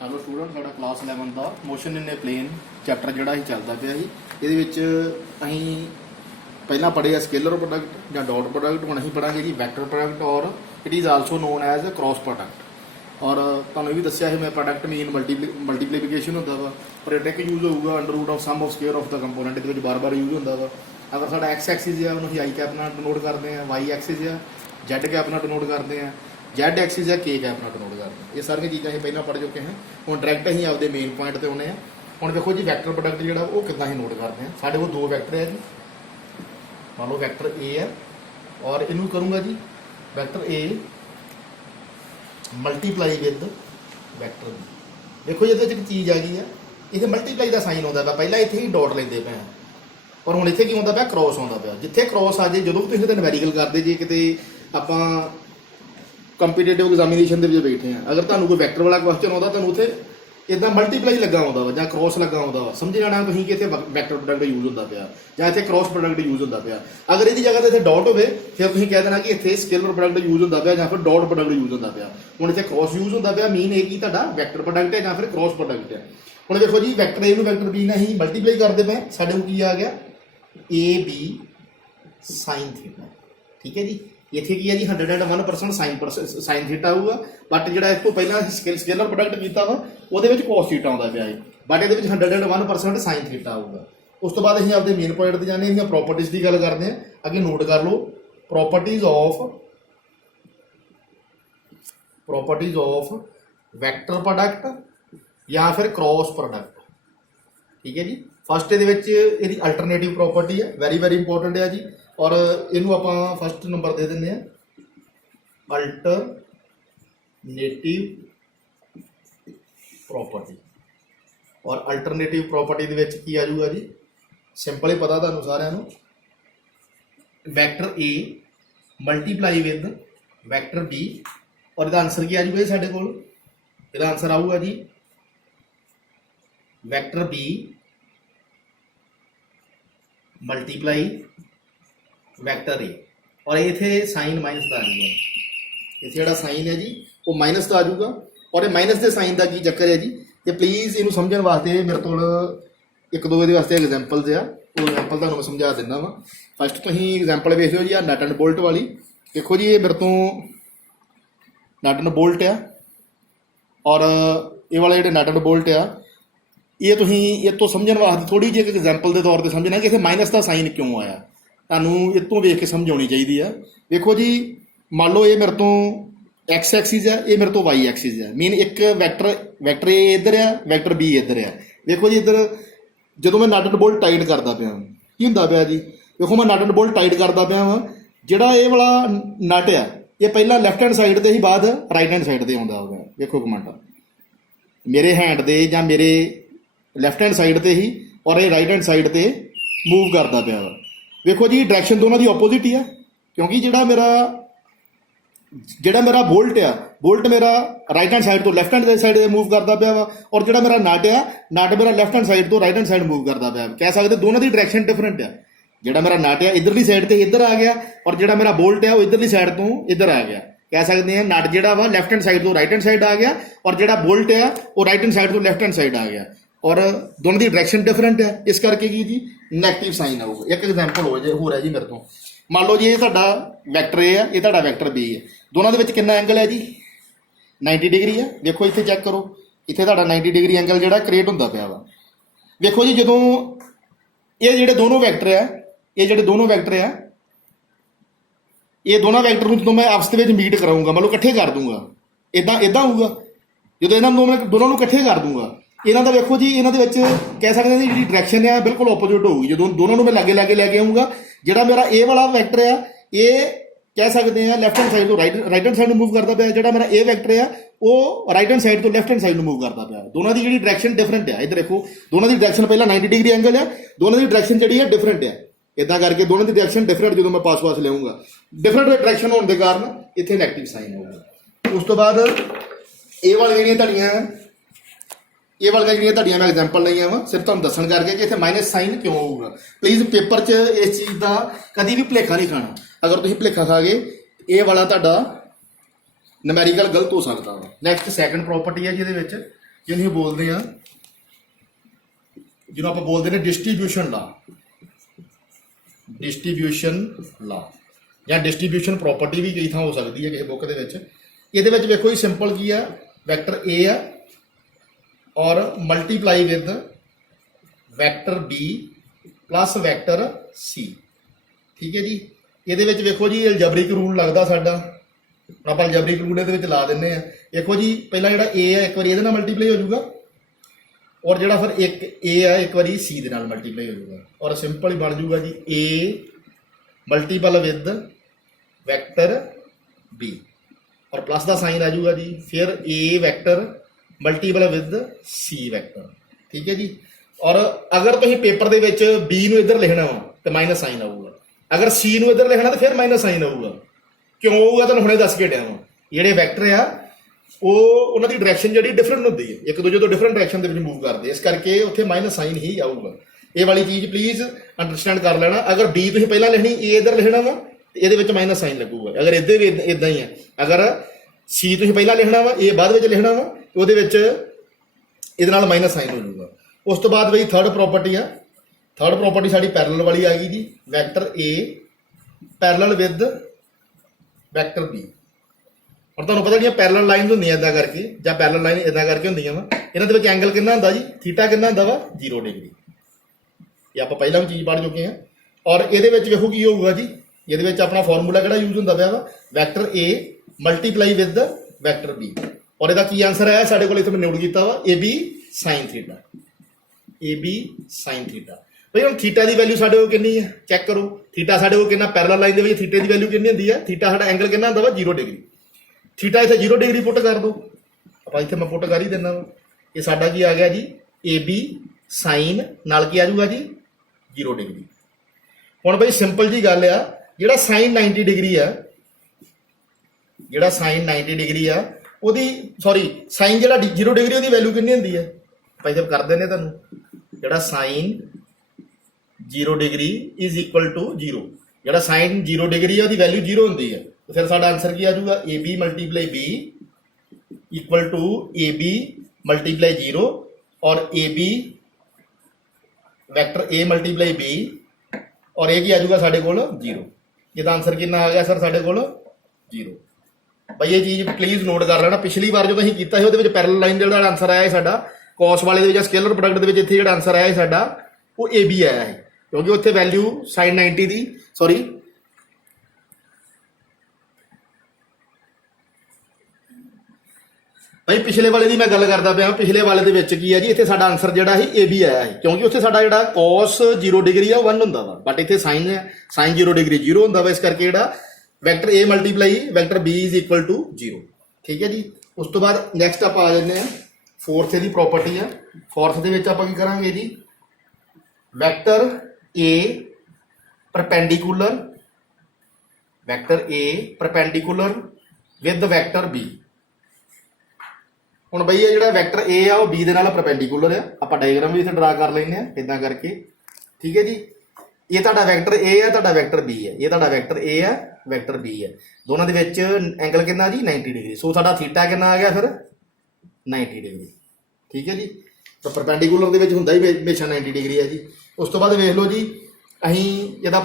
Hello student, ਸਾਡਾ class 11 ਦਾ motion ਇਨ ਏ plain chapter ਜਿਹੜਾ ਹੀ ਚੱਲਦਾ ਪਿਆ ਸੀ। ਇਹਦੇ ਵਿੱਚ ਅਸੀਂ ਪਹਿਲਾਂ ਪੜ੍ਹੇ ਸਕੇਲਰ ਪ੍ਰੋਡਕਟ ਜਾਂ ਡਾਟ ਪ੍ਰੋਡਕਟ। ਹੁਣ ਅਸੀਂ ਪੜਾਂਗੇ ਜੀ ਵੈਕਟਰ ਪ੍ਰੋਡਕਟ ਔਰ it is also non as cross product. ਔਰ ਤੁਹਾਨੂੰ ਇਹ ਵੀ ਦੱਸਿਆ ਸੀ ਮੈਂ, ਪ੍ਰੋਡਕਟ ਮੀਨ ਮਲਟੀਪਲੀਕੇਸ਼ਨ ਹੁੰਦਾ ਵਾ, ਪਰ ਇਹ ਟੈਕ ਯੂਜ਼ ਹੋਊਗਾ under root of sum of square of ਦਾ ਕੰਪੋਨੈਂਟ। ਇਹਦੇ ਵਿੱਚ ਬਾਰ-ਬਾਰ ਯੂਜ਼ ਹੁੰਦਾ ਵਾ। ਅਗਰ ਸਾਡਾ ਐਕਸ ਐਕਸਿਸ ਆ ਉਹਨੂੰ ਅਸੀਂ ਆਈ ਕੈਪ ਨਾਲ ਡਿਨੋਟ ਕਰਦੇ ਹਾਂ, ਵਾਈ ਐਕਸਿਸ ਆ ਜ਼ੈਡ ਕੈਪ ਨਾਲ ਡਿਨੋਟ ਕਰਦੇ ਹਾਂ, ਜ਼ੈਡ ਐਕਸਿਸ ਆ ਕੇ ਕੈਪ ਨਾਲ ਡਿਨੋਟ ਕਰਦੇ ਹਾਂ। ਇਹ ਸਾਰੀਆਂ ਚੀਜ਼ਾਂ ਅਸੀਂ ਪਹਿਲਾਂ ਪੜ੍ਹ ਚੁੱਕੇ ਹਾਂ। ਹੁਣ ਡਾਇਰੈਕਟ ਅਸੀਂ ਆਪਦੇ ਮੇਨ ਪੁਆਇੰਟ ਤੇ ਆਉਂਦੇ ਹਾਂ। ਹੁਣ ਦੇਖੋ ਜੀ ਵੈਕਟਰ ਪ੍ਰੋਡਕਟ ਜਿਹੜਾ ਉਹ ਕਿੱਦਾਂ ਅਸੀਂ ਨੋਟ ਕਰਦੇ ਹਾਂ। ਸਾਡੇ ਕੋਲ ਦੋ ਵੈਕਟਰ ਹੈ ਜੀ। ਮੰਨ ਲਓ ਵੈਕਟਰ ਏ ਹੈ ਔਰ ਇਹਨੂੰ ਕਰੂੰਗਾ ਜੀ vector A multiply with vector B. ਦੇਖੋ ਜੀ ਇਹਦੇ ਵਿੱਚ ਇੱਕ ਚੀਜ਼ ਆ ਗਈ ਆ, ਇੱਥੇ ਮਲਟੀਪਲਾਈ ਦਾ ਸਾਈਨ ਆਉਂਦਾ ਪਿਆ। ਪਹਿਲਾਂ ਇੱਥੇ ਹੀ ਡਾਟ ਲੈਂਦੇ ਪਏ ਆ, ਪਰ ਹੁਣ ਇੱਥੇ ਕੀ ਆਉਂਦਾ ਪਿਆ, ਕ੍ਰੋਸ ਆਉਂਦਾ ਪਿਆ। ਜਿੱਥੇ ਕ੍ਰੋਸ ਆ ਜੇ, ਜਦੋਂ ਵੀ ਤੁਸੀਂ ਇਹਦੇ ਨਵੈਰੀਕਲ ਕਰਦੇ ਜੇ, ਕਿਤੇ ਆਪਾਂ ਕੰਪੀਟੀਟਿਵ ਐਗਜ਼ਾਮੀਨੇਸ਼ਨ ਦੇ ਵਿੱਚ ਬੈਠੇ ਆ, ਅਗਰ ਤੁਹਾਨੂੰ ਕੋਈ ਵੈਕਟਰ ਵਾਲਾ ਕੁਐਸਚਨ ਆਉਂਦਾ, ਤੁਹਾਨੂੰ ਉੱਥੇ ਇੱਦਾਂ ਮਲਟੀਪਲਾਈ ਲੱਗਾ ਆਉਂਦਾ ਵਾ ਜਾਂ ਕ੍ਰੋਸ ਲੱਗਾ ਆਉਂਦਾ ਵਾ, ਸਮਝ ਜਾਣਾ ਤੁਸੀਂ ਕਿ ਇੱਥੇ ਵੈਕਟਰ ਪ੍ਰੋਡਕਟ ਯੂਜ਼ ਹੁੰਦਾ ਪਿਆ ਜਾਂ ਇੱਥੇ ਕ੍ਰੋਸ ਪ੍ਰੋਡਕਟ ਯੂਜ਼ ਹੁੰਦਾ ਪਿਆ। ਅਗਰ ਇਹਦੀ ਜਗ੍ਹਾ ਤੇ ਇੱਥੇ ਡਾਟ ਹੋਵੇ ਫਿਰ ਤੁਸੀਂ ਕਹਿ ਦੇਣਾ ਕਿ ਇੱਥੇ ਸਕੇਲਰ ਪ੍ਰੋਡਕਟ ਯੂਜ਼ ਹੁੰਦਾ ਪਿਆ ਜਾਂ ਫਿਰ ਡਾਟ ਪ੍ਰੋਡਕਟ ਯੂਜ਼ ਹੁੰਦਾ ਪਿਆ। ਹੁਣ ਇੱਥੇ ਕ੍ਰੋਸ ਯੂਜ਼ ਹੁੰਦਾ ਪਿਆ, ਮੀਨ ਇਹ ਕਿ ਤੁਹਾਡਾ ਵੈਕਟਰ ਪ੍ਰੋਡਕਟ ਹੈ ਜਾਂ ਫਿਰ ਕ੍ਰੋਸ ਪ੍ਰੋਡਕਟ ਹੈ। ਹੁਣ ਦੇਖੋ ਜੀ ਵੈਕਟਰ ਏ ਨੂੰ ਵੈਕਟਰ ਬੀ ਨਾਲ ਹੀ ਮਲਟੀਪਲਾਈ ਕਰਦੇ ਪਏ, ਸਾਡੇ ਕੋਲ ਕੀ ਆ ਗਿਆ, ਏ ਬੀ ਸਾਈਨ ਥੀਟਾ। ਠੀਕ ਹੈ ਜੀ, ਇੱਥੇ ਕੀ ਹੈ ਜੀ 101% ਸਾਈਨ ਥੀਟਾ ਆਊਗਾ। ਬਟ ਜਿਹੜਾ ਇਸ ਤੋਂ ਪਹਿਲਾਂ ਸਕੇਲਰ ਪ੍ਰੋਡਕਟ ਕੀਤਾ ਵਾ ਉਹਦੇ ਵਿੱਚ ਕੋਸ ਥੀਟਾ ਆਉਂਦਾ ਪਿਆ ਹੈ, ਬਟ ਇਹਦੇ ਵਿੱਚ 101% ਸਾਈਨ ਥੀਟਾ ਆਊਗਾ। ਉਸ ਤੋਂ ਬਾਅਦ ਅਸੀਂ ਆਪਦੇ ਮੇਨ ਪੁਆਇੰਟ ਤੇ ਜਾਂਦੇ ਹਾਂ। ਅਸੀਂ ਪ੍ਰੋਪਰਟੀਜ਼ ਦੀ ਗੱਲ ਕਰਦੇ ਹਾਂ। ਅੱਗੇ ਨੋਟ ਕਰ ਲਓ, ਪ੍ਰੋਪਰਟੀਜ਼ ਆਫ ਵੈਕਟਰ ਪ੍ਰੋਡਕਟ ਜਾਂ ਫਿਰ ਕ੍ਰੋਸ ਪ੍ਰੋਡਕਟ। ਠੀਕ ਹੈ ਜੀ, ਫਸਟ ਇਹਦੇ ਵਿੱਚ ਇਹਦੀ ਅਲਟਰਨੇਟਿਵ ਪ੍ਰੋਪਰਟੀ ਹੈ, ਵੈਰੀ ਇੰਪੋਰਟੈਂਟ ਹੈ ਜੀ। ਔਰ ਇਹਨੂੰ ਆਪਾਂ ਫਸਟ ਨੰਬਰ ਦੇ ਦਿੰਦੇ ਹਾਂ, ਅਲਟਰਨੇਟਿਵ ਪ੍ਰੋਪਰਟੀ। ਔਰ ਅਲਟਰਨੇਟਿਵ ਪ੍ਰੋਪਰਟੀ ਦੇ ਵਿੱਚ ਕੀ ਆ ਜਾਊਗਾ ਜੀ, ਸਿੰਪਲ ਹੀ ਪਤਾ ਤੁਹਾਨੂੰ ਸਾਰਿਆਂ ਨੂੰ, vector A multiply with vector B. ਔਰ ਇਹਦਾ ਆਨਸਰ ਕੀ ਆ ਜਾਊਗਾ ਜੀ ਸਾਡੇ ਕੋਲ, ਇਹਦਾ ਆਨਸਰ ਆਊਗਾ ਜੀ vector B multiply vector A. ਔਰ ਇੱਥੇ ਸਾਈਨ ਮਾਈਨਸ ਦਾ ਆ ਜਾਊਗਾ, ਇੱਥੇ ਜਿਹੜਾ ਸਾਈਨ ਹੈ ਜੀ ਉਹ ਮਾਈਨਸ ਦਾ ਆ ਜਾਊਗਾ। ਔਰ ਇਹ ਮਾਈਨਸ ਦੇ ਸਾਈਨ ਦਾ ਕੀ ਚੱਕਰ ਹੈ ਜੀ, ਤੇ ਪਲੀਜ਼ ਇਹਨੂੰ ਸਮਝਣ ਵਾਸਤੇ ਮੇਰੇ ਕੋਲ ਇੱਕ ਦੋ ਇਹਦੇ ਵਾਸਤੇ ਐਗਜ਼ਾਮਪਲਸ ਆ, ਉਹ ਐਗਜ਼ਾਮਪਲ ਤੁਹਾਨੂੰ ਮੈਂ ਸਮਝਾ ਦਿੰਦਾ ਵਾ। ਫਸਟ ਤੁਸੀਂ ਐਗਜ਼ਾਮਪਲ ਵੇਖ ਲਿਓ ਜੀ, ਆ ਨਟ ਐਂਡ ਬੋਲਟ ਵਾਲੀ। ਦੇਖੋ ਜੀ ਇਹ ਮੇਰੇ ਤੋਂ ਨਟ ਐਂਡ ਬੋਲਟ ਆ, ਔਰ ਇਹ ਵਾਲੇ ਜਿਹੜੇ ਨਟ ਐਂਡ ਬੋਲਟ ਆ, ਇਹ ਤੁਸੀਂ ਇਹ ਤੋਂ ਸਮਝਣ ਵਾਸਤੇ ਥੋੜ੍ਹੀ ਜਿਹੀ ਇੱਕ ਐਗਜ਼ਾਮਪਲ ਦੇ ਤੌਰ 'ਤੇ ਸਮਝਣਾ ਕਿ ਇੱਥੇ ਮਾਈਨਸ ਦਾ ਸਾਈਨ ਕਿਉਂ ਆਇਆ। ਤੁਹਾਨੂੰ ਇਹ ਤੋਂ ਵੇਖ ਕੇ ਸਮਝ ਆਉਣੀ ਚਾਹੀਦੀ ਆ। ਵੇਖੋ ਜੀ, ਮੰਨ ਲਓ ਇਹ ਮੇਰੇ ਤੋਂ ਐਕਸ ਐਕਸਿਸ ਆ, ਇਹ ਮੇਰੇ ਤੋਂ ਵਾਈ ਐਕਸਿਸ ਆ। ਮੀਨ ਇੱਕ ਵੈਕਟਰ ਏ ਇੱਧਰ ਆ, ਵੈਕਟਰ ਬੀ ਇੱਧਰ ਆ। ਵੇਖੋ ਜੀ ਇੱਧਰ ਜਦੋਂ ਮੈਂ ਨਟ ਐਂਡ ਬੋਲਟ ਟਾਈਟ ਕਰਦਾ ਪਿਆ, ਕੀ ਹੁੰਦਾ ਪਿਆ ਜੀ, ਵੇਖੋ ਮੈਂ ਨਟ ਐਂਡ ਬੋਲਟ ਟਾਈਟ ਕਰਦਾ ਪਿਆ ਵਾਂ। ਜਿਹੜਾ ਇਹ ਵਾਲਾ ਨਟ ਆ ਇਹ ਪਹਿਲਾਂ ਲੈਫਟ ਹੈਂਡ ਸਾਈਡ 'ਤੇ ਹੀ, ਬਾਅਦ ਰਾਈਟ ਹੈਂਡ ਸਾਈਡ 'ਤੇ ਆਉਂਦਾ ਹੋਗਾ। ਵੇਖੋ ਕਮੈਂਟ, ਮੇਰੇ ਹੈਂਡ ਦੇ ਜਾਂ ਮੇਰੇ ਲੈਫਟ ਹੈਂਡ ਸਾਈਡ 'ਤੇ ਹੀ, ਔਰ ਇਹ ਰਾਈਟ ਹੈਂਡ ਸਾਈਡ 'ਤੇ ਮੂਵ ਕਰਦਾ ਪਿਆ ਵਾ। ਵੇਖੋ ਜੀ ਡਾਇਰੈਕਸ਼ਨ ਦੋਨਾਂ ਦੀ ਆਪੋਜ਼ਿਟ ਹੀ ਆ, ਕਿਉਂਕਿ ਜਿਹੜਾ ਮੇਰਾ ਬੋਲਟ ਮੇਰਾ ਰਾਈਟ ਹੈਂਡ ਸਾਈਡ ਤੋਂ ਲੈਫਟ ਹੈਂਡ ਸਾਈਡ 'ਤੇ ਮੂਵ ਕਰਦਾ ਪਿਆ ਵਾ, ਔਰ ਜਿਹੜਾ ਮੇਰਾ ਨਟ ਮੇਰਾ ਲੈਫਟ ਹੈਂਡ ਸਾਈਡ ਤੋਂ ਰਾਈਟ ਹੈਂਡ ਸਾਈਡ ਮੂਵ ਕਰਦਾ ਪਿਆ। ਕਹਿ ਸਕਦੇ ਦੋਨਾਂ ਦੀ ਡਾਇਰੈਕਸ਼ਨ ਡਿਫਰੈਂਟ ਆ। ਜਿਹੜਾ ਮੇਰਾ ਨਟ ਆ ਇੱਧਰਲੀ ਸਾਈਡ 'ਤੇ ਇੱਧਰ ਆ ਗਿਆ, ਔਰ ਜਿਹੜਾ ਮੇਰਾ ਬੋਲਟ ਆ ਉਹ ਇੱਧਰਲੀ ਸਾਈਡ ਤੋਂ ਇੱਧਰ ਆ ਗਿਆ। ਕਹਿ ਸਕਦੇ ਹਾਂ ਨਟ ਜਿਹੜਾ ਵਾ ਲੈਫਟ ਹੈਂਡ ਸਾਈਡ ਤੋਂ ਰਾਈਟ ਹੈਂਡ ਸਾਈਡ ਆ ਗਿਆ, ਔਰ ਜਿਹੜਾ ਬੋਲਟ ਆ ਉਹ ਰਾਈਟ ਹੈਂਡ ਸਾਈਡ ਤੋਂ ਲੈਫਟ ਹੈਂਡ ਸਾਈਡ ਆ ਗਿਆ, ਔਰ ਦੋਨਾਂ ਦੀ ਡਾਇਰੈਕਸ਼ਨ ਡਿਫਰੈਂਟ ਹੈ। ਇਸ ਕਰਕੇ ਕੀ ਜੀ, ਨੈਗੇਟਿਵ ਸਾਈਨ ਆਊਗਾ। ਇੱਕ ਐਗਜ਼ਾਮਪਲ ਹੋ ਰਿਹਾ ਜੀ ਮੇਰੇ ਤੋਂ, ਮੰਨ ਲਓ ਜੀ ਇਹ ਤੁਹਾਡਾ ਵੈਕਟਰ ਏ ਆ, ਇਹ ਤੁਹਾਡਾ ਵੈਕਟਰ ਬੀ ਹੈ। ਦੋਨਾਂ ਦੇ ਵਿੱਚ ਕਿੰਨਾ ਐਂਗਲ ਹੈ ਜੀ, 90 ਡਿਗਰੀ ਹੈ। ਦੇਖੋ ਇੱਥੇ ਚੈੱਕ ਕਰੋ, ਇੱਥੇ ਤੁਹਾਡਾ 90 ਡਿਗਰੀ ਐਂਗਲ ਜਿਹੜਾ ਕ੍ਰੀਏਟ ਹੁੰਦਾ ਪਿਆ ਵਾ। ਵੇਖੋ ਜੀ ਜਦੋਂ ਇਹ ਜਿਹੜੇ ਦੋਨੋਂ ਵੈਕਟਰ ਆ, ਇਹ ਦੋਨਾਂ ਵੈਕਟਰ ਨੂੰ ਜਦੋਂ ਮੈਂ ਆਪਸ ਦੇ ਵਿੱਚ ਮੀਟ ਕਰਾਉਂਗਾ, ਮੰਨ ਲਓ ਇਕੱਠੇ ਕਰ ਦੂੰਗਾ, ਇੱਦਾਂ ਹੋਊਗਾ। ਜਦੋਂ ਇਹਨਾਂ ਨੂੰ ਮੈਂ ਦੋਨਾਂ ਨੂੰ ਇਕੱਠੇ ਕਰ ਦੂੰਗਾ, ਇਹਨਾਂ ਦਾ ਵੇਖੋ ਜੀ ਇਹਨਾਂ ਦੇ ਵਿੱਚ ਕਹਿ ਸਕਦੇ ਹਾਂ ਜਿਹੜੀ ਡਾਇਰੈਕਸ਼ਨ ਆ ਬਿਲਕੁਲ ਆਪੋਜ਼ਿਟ ਹੋਊਗੀ। ਜਦੋਂ ਦੋਨਾਂ ਨੂੰ ਮੈਂ ਲਾਗੇ ਲੈ ਕੇ ਆਊਂਗਾ, ਜਿਹੜਾ ਮੇਰਾ ਇਹ ਵਾਲਾ ਵੈਕਟਰ ਆ ਇਹ ਕਹਿ ਸਕਦੇ ਹਾਂ ਲੈਫਟ ਹੈਂਡ ਸਾਈਡ ਤੋਂ ਰਾਈਟ ਹੈਂਡ ਸਾਈਡ ਨੂੰ ਮੂਵ ਕਰਦਾ ਪਿਆ। ਜਿਹੜਾ ਮੇਰਾ ਇਹ ਵੈਕਟਰ ਆ ਉਹ ਰਾਈਟ ਹੈਂਡ ਸਾਈਡ ਤੋਂ ਲੈਫਟ ਹੈਂਡ ਸਾਈਡ ਨੂੰ ਮੂਵ ਕਰਦਾ ਪਿਆ। ਦੋਨਾਂ ਦੀ ਜਿਹੜੀ ਡਾਇਰੈਕਸ਼ਨ ਡਿਫਰੈਂਟ ਆ। ਇੱਧਰ ਦੇਖੋ ਦੋਨਾਂ ਦੀ ਡਾਇਰੈਕਸ਼ਨ ਪਹਿਲਾਂ 90 ਡਿਗਰੀ ਐਂਗਲ ਆ, ਦੋਨਾਂ ਦੀ ਡਾਇਰੈਕਸ਼ਨ ਜਿਹੜੀ ਆ ਡਿਫਰੈਂਟ ਆ। ਇੱਦਾਂ ਕਰਕੇ ਦੋਨਾਂ ਦੀ ਡਾਇਰੈਕਸ਼ਨ ਡਿਫਰੈਂਟ, ਜਦੋਂ ਮੈਂ ਪਾਸ ਲਿਆਉਂਗਾ ਡਿਫਰੈਂਟ ਡਾਇਰੈਕਸ਼ਨ ਹੋਣ ਦੇ ਕਾਰਨ ਇੱਥੇ ਨੈਗੇਟਿਵ ਸਾਈਨ ਹੋਊਗਾ। ਉਸ ਤੋਂ ਬਾਅਦ ਇਹ ਵਾਲੀਆਂ ਜਿਹੜੀਆਂ ਤੁਹਾਡੀਆਂ ਮੈਂ ਐਗਜ਼ਾਮਪਲ ਲਈਆਂ ਵਾ ਸਿਰਫ ਤੁਹਾਨੂੰ ਦੱਸਣ ਕਰਕੇ ਕਿ ਇੱਥੇ ਮਾਈਨਸ ਸਾਈਨ ਕਿਉਂ ਹੋਊਗਾ। ਪਲੀਜ਼ ਪੇਪਰ 'ਚ ਇਸ ਚੀਜ਼ ਦਾ ਕਦੀ ਵੀ ਭੁਲੇਖਾ ਨਹੀਂ ਖਾਣਾ। ਅਗਰ ਤੁਸੀਂ ਭੁਲੇਖਾ ਖਾ ਗਏ, ਇਹ ਵਾਲਾ ਤੁਹਾਡਾ ਨੁਮੈਰੀਕਲ ਗਲਤ ਹੋ ਸਕਦਾ ਵਾ। ਨੈਕਸਟ ਸੈਕੰਡ ਪ੍ਰੋਪਰਟੀ ਹੈ ਜਿਹਦੇ ਵਿੱਚ ਜਿਹਨੂੰ ਬੋਲਦੇ ਆ, ਜਿਹਨੂੰ ਆਪਾਂ ਬੋਲਦੇ ਨੇ ਡਿਸਟ੍ਰੀਬਿਊਸ਼ਨ ਲਾ, ਡਿਸਟ੍ਰੀਬਿਊਸ਼ਨ ਲਾ ਜਾਂ ਡਿਸਟ੍ਰੀਬਿਊਸ਼ਨ ਪ੍ਰੋਪਰਟੀ ਵੀ ਕਈ ਥਾਂ ਹੋ ਸਕਦੀ ਹੈ ਕਿਸੇ ਬੁੱਕ ਦੇ ਵਿੱਚ। ਇਹਦੇ ਵਿੱਚ ਵੇਖੋ ਜੀ ਸਿੰਪਲ ਕੀ ਆ, ਵੈਕਟਰ ਏ ਆ ਔਰ multiply with vector B plus vector C. ਠੀਕ ਹੈ ਜੀ। ਇਹਦੇ ਵਿੱਚ ਵੇਖੋ ਜੀ ਅਲਜਬਰਿਕ ਰੂਲ ਲੱਗਦਾ ਸਾਡਾ, ਹੁਣ ਆਪਾਂ ਅਲਜਬਰਿਕ ਰੂਲ ਇਹਦੇ ਵਿੱਚ ਲਾ ਦਿੰਦੇ ਆ। ਦੇਖੋ ਜੀ ਪਹਿਲਾਂ ਜਿਹੜਾ ਏ ਆ ਇੱਕ ਵਾਰੀ ਇਹਦੇ ਨਾਲ ਮਲਟੀਪਲਾਈ ਹੋ ਜਾਊਗਾ ਔਰ ਜਿਹੜਾ ਫਿਰ ਇੱਕ ਏ ਆ ਇੱਕ ਵਾਰੀ ਸੀ ਦੇ ਨਾਲ ਮਲਟੀਪਲਾਈ ਹੋ ਜਾਊਗਾ ਔਰ ਸਿੰਪਲ ਹੀ ਬਣ ਜਾਊਗਾ ਜੀ A multiple with vector B ਔਰ ਪਲੱਸ ਦਾ ਸਾਈਨ ਆ ਜਾਊਗਾ ਜੀ, ਫਿਰ A vector multiple with C vector. ਠੀਕ ਹੈ ਜੀ। ਔਰ ਅਗਰ ਤੁਸੀਂ ਪੇਪਰ ਦੇ ਵਿੱਚ ਬੀ ਨੂੰ ਇੱਧਰ ਲਿਖਣਾ ਵਾ ਤਾਂ ਮਾਈਨਸ ਸਾਈਨ ਆਊਗਾ, ਅਗਰ ਸੀ ਨੂੰ ਇੱਧਰ ਲਿਖਣਾ ਤਾਂ ਫਿਰ ਮਾਈਨਸ ਸਾਈਨ ਆਊਗਾ। ਕਿਉਂ ਆਊਗਾ ਤੁਹਾਨੂੰ ਹੁਣੇ ਦੱਸ ਕੇ ਹਟਿਆ ਵਾ। ਜਿਹੜੇ ਵੈਕਟਰ ਆ ਉਹਨਾਂ ਦੀ ਡਾਇਰੈਕਸ਼ਨ ਜਿਹੜੀ ਡਿਫਰੈਂਟ ਹੁੰਦੀ ਹੈ, ਇੱਕ ਦੂਜੇ ਤੋਂ ਡਿਫਰੈਂਟ ਡਾਇਰੈਕਸ਼ਨ ਦੇ ਵਿੱਚ ਮੂਵ ਕਰਦੇ, ਇਸ ਕਰਕੇ ਉੱਥੇ ਮਾਈਨਸ ਸਾਈਨ ਹੀ ਆਊਗਾ। ਇਹ ਵਾਲੀ ਚੀਜ਼ ਪਲੀਜ਼ ਅੰਡਰਸਟੈਂਡ ਕਰ ਲੈਣਾ। ਅਗਰ ਬੀ ਤੁਸੀਂ ਪਹਿਲਾਂ ਲਿਖਣੀ ਏ ਇੱਧਰ ਲਿਖਣਾ ਵਾ ਤੇ ਇਹਦੇ ਵਿੱਚ ਮਾਈਨਸ ਸਾਈਨ ਲੱਗੂਗਾ। ਅਗਰ ਇੱਧਰ ਵੀ ਇੱਦਾਂ ਹੀ ਹੈ, ਅਗਰ ਸੀ ਤੁਸੀਂ ਪਹਿਲਾਂ ਲਿਖਣਾ ਵਾ ਏ ਬਾਅਦ ਵਿੱਚ ਲਿਖਣਾ ਵਾ ਉਹਦੇ ਵਿੱਚ ਇਹਦੇ ਨਾਲ ਮਾਈਨਸ ਸਾਈਨ ਹੋ ਜਾਊਗਾ। ਉਸ ਤੋਂ ਬਾਅਦ ਬਈ ਥਰਡ ਪ੍ਰੋਪਰਟੀ ਆ, ਥਰਡ ਪ੍ਰੋਪਰਟੀ ਸਾਡੀ ਪੈਰਲਲ ਵਾਲੀ ਆ ਗਈ ਜੀ, vector A parallel with vector B. ਹੁਣ ਤੁਹਾਨੂੰ ਪਤਾ ਜਿਹੜੀਆਂ ਪੈਰਲਲ ਲਾਈਨਸ ਹੁੰਦੀਆਂ ਇਦਾਂ ਕਰਕੇ ਜਾਂ ਪੈਰਲਲ ਲਾਈਨ ਇਦਾਂ ਕਰਕੇ ਹੁੰਦੀਆਂ ਵਾ, ਇਹਨਾਂ ਦੇ ਵਿੱਚ ਐਂਗਲ ਕਿੰਨਾ ਹੁੰਦਾ ਜੀ, ਥੀਟਾ ਕਿੰਨਾ ਹੁੰਦਾ ਵਾ 0 ਡਿਗਰੀ। ਇਹ ਆਪਾਂ ਪਹਿਲਾਂ ਵੀ ਚੀਜ਼ ਪੜ੍ਹ ਚੁੱਕੇ ਹਾਂ। ਔਰ ਇਹਦੇ ਵਿੱਚ ਵੇਖੋ ਕੀ ਹੋਊਗਾ ਜੀ, ਇਹਦੇ ਵਿੱਚ ਆਪਣਾ ਫਾਰਮੂਲਾ ਕਿਹੜਾ ਯੂਜ਼ ਹੁੰਦਾ ਪਿਆ ਵਾ, vector A multiply with vector B. ਔਰ ਇਹਦਾ ਕੀ ਆਨਸਰ ਆਇਆ ਸਾਡੇ ਕੋਲ, ਇੱਥੇ ਮੈਂ ਨੋਟ ਕੀਤਾ ਵਾ A B sign theta, A B sign theta. ਬਈ ਹੁਣ ਥੀਟਾ ਦੀ ਵੈਲਿਊ ਸਾਡੇ ਕੋਲ ਕਿੰਨੀ ਹੈ ਚੈੱਕ ਕਰੋ। ਥੀਟਾ ਸਾਡੇ ਕੋਲ ਕਿੰਨਾ, ਪੈਰਲਲ ਲਾਈਨ ਦੇ ਵਿੱਚ ਥੀਟੇ ਦੀ ਵੈਲਿਊ ਕਿੰਨੀ ਹੁੰਦੀ ਹੈ, ਥੀਟਾ ਸਾਡਾ ਐਂਗਲ ਕਿੰਨਾ ਹੁੰਦਾ ਵਾ 0 ਡਿਗਰੀ। ਥੀਟਾ ਇੱਥੇ 0 ਡਿਗਰੀ ਪੁੱਟ ਕਰ ਦਿਓ, ਆਪਾਂ ਇੱਥੇ ਮੈਂ ਪੁੱਟ ਕਰ ਹੀ ਦਿੰਦਾ ਵਾ। ਇਹ ਸਾਡਾ ਕੀ ਆ ਗਿਆ ਜੀ, ਏ ਬੀ ਸਾਈਨ ਨਾਲ ਕੀ ਆ ਜਾਊਗਾ ਜੀ 0 ਡਿਗਰੀ। ਹੁਣ ਬਈ ਸਿੰਪਲ ਜੀ ਗੱਲ ਆ, ਜਿਹੜਾ ਸਾਈਨ 90 ਡਿਗਰੀ ਆ, ਜਿਹੜਾ ਸਾਈਨ 90 ਡਿਗਰੀ ਆ ਉਹਦੀ ਸੌਰੀ ਸਾਈਨ ਜਿਹੜਾ 0 ਡਿਗਰੀ ਉਹਦੀ ਵੈਲਿਊ ਕਿੰਨੀ ਹੁੰਦੀ ਹੈ, ਆਪਾਂ ਇੱਥੇ ਕਰ ਦਿੰਦੇ ਤੁਹਾਨੂੰ। ਜਿਹੜਾ sine 0 degree is equal to 0, ਜਿਹੜਾ ਸਾਈਨ 0 ਡਿਗਰੀ ਆ ਉਹਦੀ ਵੈਲਿਊ 0 ਹੁੰਦੀ ਹੈ। ਫਿਰ ਸਾਡਾ ਆਨਸਰ ਕੀ ਆ ਜਾਊਗਾ, A B multiply B equal to A B multiply 0 ਔਰ A B vector A multiply B ਔਰ ਇਹ ਕੀ ਆ ਜਾਊਗਾ ਸਾਡੇ ਕੋਲ 0। ਇਹਦਾ ਆਨਸਰ ਕਿੰਨਾ ਆ ਗਿਆ ਸਰ ਸਾਡੇ ਕੋਲ 0। ਬਈ ਇਹ ਚੀਜ਼ ਪਲੀਜ਼ ਨੋਟ ਕਰ ਲੈਣਾ। ਪਿਛਲੀ ਵਾਰ ਜਦੋਂ ਅਸੀਂ ਕੀਤਾ ਸੀ ਉਹਦੇ ਵਿੱਚ ਪੈਰਲਲ ਲਾਈਨ ਜਿਹੜਾ ਆਨਸਰ ਆਇਆ ਸਾਡਾ ਕੋਸ ਵਾਲੇ ਦੇ ਵਿੱਚ ਸਕੇਲਰ ਪ੍ਰੋਡਕਟ ਦੇ ਵਿੱਚ, ਇੱਥੇ ਜਿਹੜਾ ਆਨਸਰ ਆਇਆ ਸਾਡਾ ਉਹ ਏ ਬੀ ਆਇਆ ਹੈ, ਕਿਉਂਕਿ ਉੱਥੇ ਵੈਲਿਊ ਸਾਈਨ 90 ਦੀ ਸੌਰੀ ਭਾਈ ਪਿਛਲੇ ਵਾਲੇ ਦੀ ਮੈਂ ਗੱਲ ਕਰਦਾ ਪਿਆ। ਪਿਛਲੇ ਵਾਲੇ ਦੇ ਵਿੱਚ ਕੀ ਹੈ ਜੀ, ਇੱਥੇ ਸਾਡਾ ਆਨਸਰ ਜਿਹੜਾ ਸੀ ਏ ਬੀ ਆਇਆ ਹੈ, ਕਿਉਂਕਿ ਉੱਥੇ ਸਾਡਾ ਜਿਹੜਾ ਕੋਸ 0 ਡਿਗਰੀ ਆ 1 ਹੁੰਦਾ ਵਾ, ਬਟ ਇੱਥੇ ਸਾਈਨ ਹੈ, ਸਾਈਨ 0 ਡਿਗਰੀ 0 ਹੁੰਦਾ ਵਾ, ਇਸ ਕਰਕੇ ਜਿਹੜਾ vector A multiply vector B is equal to 0। ਠੀਕ ਹੈ ਜੀ। ਉਸ ਤੋਂ ਬਾਅਦ ਨੈਕਸਟ ਆਪਾਂ ਆ ਜਾਂਦੇ ਹਾਂ ਫੋਰਥ ਦੀ ਪ੍ਰੋਪਰਟੀ ਆ। ਫੋਰਥ ਦੇ ਵਿੱਚ ਆਪਾਂ ਕੀ ਕਰਾਂਗੇ ਜੀ, vector A perpendicular, vector A perpendicular with vector B. ਹੁਣ ਬਈ ਇਹ ਜਿਹੜਾ ਵੈਕਟਰ ਏ ਆ ਉਹ ਬੀ ਦੇ ਨਾਲ ਪਰਪੈਂਡੀਕੂਲਰ ਆ, ਆਪਾਂ ਡਾਇਗਰਾਮ ਵੀ ਇੱਥੇ ਡਰਾ ਕਰ ਲੈਂਦੇ ਆ ਇਦਾਂ ਕਰਕੇ। ਠੀਕ ਹੈ ਜੀ। ਇਹ ਤੁਹਾਡਾ ਵੈਕਟਰ ਏ ਆ, ਤੁਹਾਡਾ ਵੈਕਟਰ ਬੀ ਹੈ, ਇਹ ਤੁਹਾਡਾ ਵੈਕਟਰ ਏ ਆ, ਵੈਕਟਰ ਬੀ ਹੈ, ਦੋਨਾਂ ਦੇ ਵਿੱਚ ਐਂਗਲ ਕਿੰਨਾ ਜੀ 90 ਡਿਗਰੀ। ਸੋ ਸਾਡਾ ਥੀਟਾ ਕਿੰਨਾ ਆ ਗਿਆ ਫਿਰ 90 ਡਿਗਰੀ। ਠੀਕ ਹੈ ਜੀ। ਤਾਂ ਪਰਪੈਂਡੀਕੂਲਰ ਦੇ ਵਿੱਚ ਹੁੰਦਾ ਹੀ ਹਮੇਸ਼ਾ 90 ਡਿਗਰੀ ਹੈ ਜੀ। ਉਸ ਤੋਂ ਬਾਅਦ ਵੇਖ ਲਓ ਜੀ, ਅਸੀਂ ਇਹਦਾ